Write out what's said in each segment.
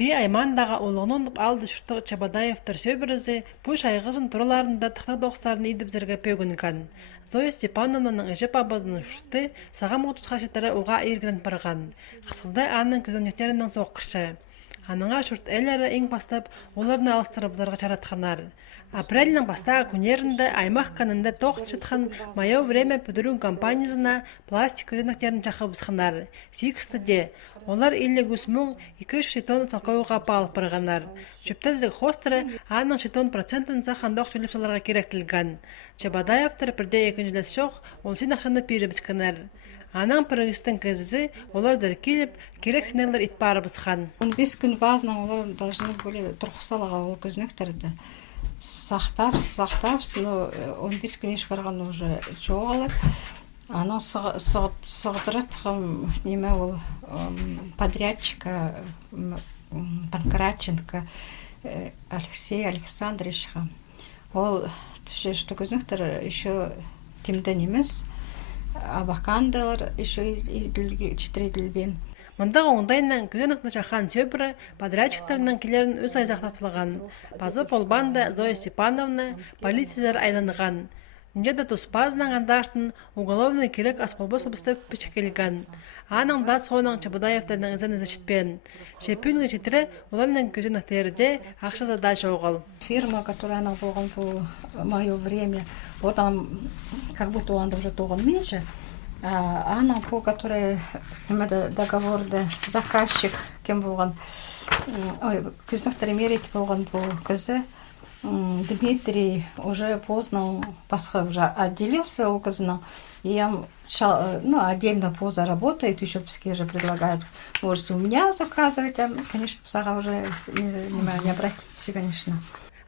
Пи аймандаға олығынып алды шұрттығы Чабадаевтар сөбірізі пұш айғызын тұраларында тықтық доқстарын едіп зіргі пөгінген. Зоя Степановнаның әжіп абызының шұртты сағам 30 қашеттері оға ергілін барған. Қысылды анның күзінектерінің соққышы. Аныңа шұрт әлері ең бастап оларыны алыстырып зарға чаратқанар. Апрельның бастағы күнерінде аймақ канында тоқ шытқан «Мое время пөдірін» компаниясына пластик күзінектерін жақып ұсқанар. Сикісті де, олар 50,200 шетон салқауға палып барғанар. Жүптәзік хостыры аның шетон процентін зақандоқ төліпсаларға керектілген. Чабадаевтар бірде екіншілес шоқ, ол сен ақшаны пері бісканар. Аның пірігістің кезізі олар зір келіп, керек сенелер ит бары бісқан. 15 күн базынан олар должны были тұрқысалаға ол күзнектерді сақтап, но 15 күн еш барған уже жоғалыр. Аны сығдыратқым неме ол подрядчика Панкраченко Алексей Александровичқа. Ол что күзнектер еще темден емес, абақандалар еще 4 ділбен. Мұндағы оңдайынан күзенікті жаққан сөбірі подрядчиктарының келерін өз айзақтатылған. Базы полбанда Зоя Степановна полициядар айланған. Нжеда тұспазынан андартын уголовный керек асполбы собыстып пішкелген. Аның да соның Чабадаевтардың ізін ізішітпен. Шепюнгі жетірі оларының күзеніктерде ақша задача оғыл. Фирма, которая она была в мое время, вот там как будто он уже тогда меньше. Она, по которой договор заказчик, кем был күзнектер мерить болған по кызы, Дмитрий уже поздно уже отделился у кызына, и отдельно поза работает, еще психи же предлагают, можете у меня заказывать, конечно, псага уже не обратимся, конечно.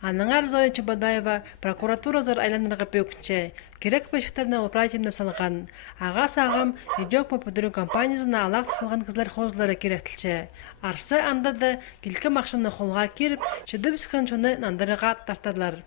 Аныңар Зоя Чабадаева прокуратура зар айланырға пөкінше, керек пөшіктеріне оперативніп салған. Аға сағым идек пөпөдірі компаниясына алақ салған қызлар қозылары керектілше. Арсы андады келкі мақшыны қолға керіп, шыды бүскен шоны нандырыға тартадылар.